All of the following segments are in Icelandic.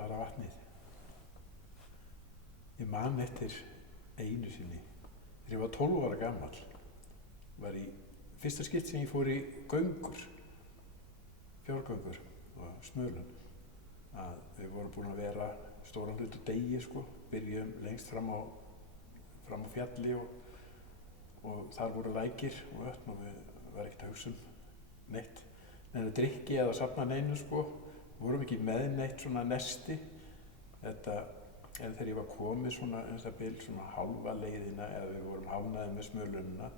fara vatnið. Ég man eftir einu sinni, þegar ég var 12 ára gamall, var í fyrsta skipti sem ég fór í göngur, fjárgöngur og Smölun, að við vorum búin að vera stóran hlut og degi sko, byrjum lengst fram á fjalli og þar voru lækir og vötn og við var ekkert að hugsa neitt, neina drykki eða safna neinu sko, vorum ekki með neitt svona nesti, þetta, en þegar ég var komið svona svona hálfa leiðina eða við vorum hálfnaðið með Smölunina,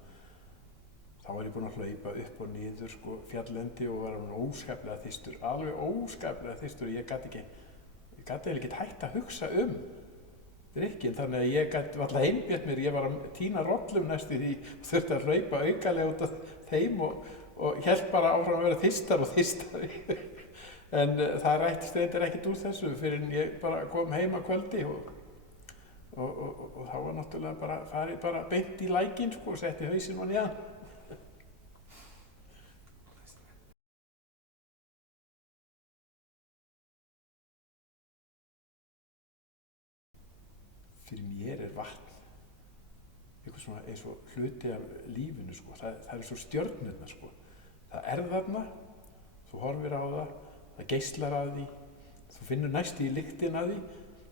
þá var ég búinn að hlaupa upp og niður sko fjalllendi og var óskaplega þyrstur, alveg óskaplega þyrstur. Ég gat eiginlega ekki hætt að hugsa drykkin, þannig að ég gat varla einbeitt mér, ég var að tína rollum næst í því og þurfti að hlaupa aukalega út af þeim og hélt bara áfram að vera þyrstar og þyrstari. En það rættist reyndar ekkert úr þessu fyrir en ég bara kom heim að kvöldi og þá var náttúrulega farið bara beint í lækinn sko og setti hausinn á neðan. Fyrir mér vatn eitthvað svona eins og hluti af lífinu sko, það svo stjörnurnar sko, það þarna, þú horfir á það geislar af því, þú finnur næstu í lyktin af því,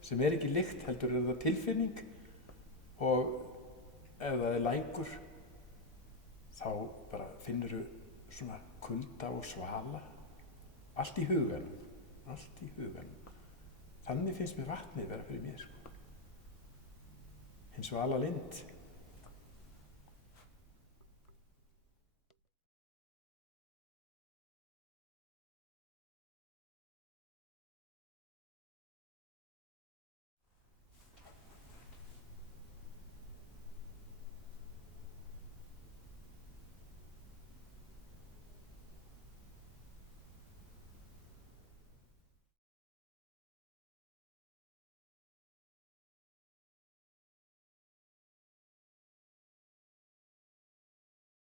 sem ekki lykt heldur það tilfinning og ef það lækur, þá bara finnurðu svona kulda og svala, allt í huganum. Þannig finnst mér vatnið vera fyrir mér sko. Hinn svala lind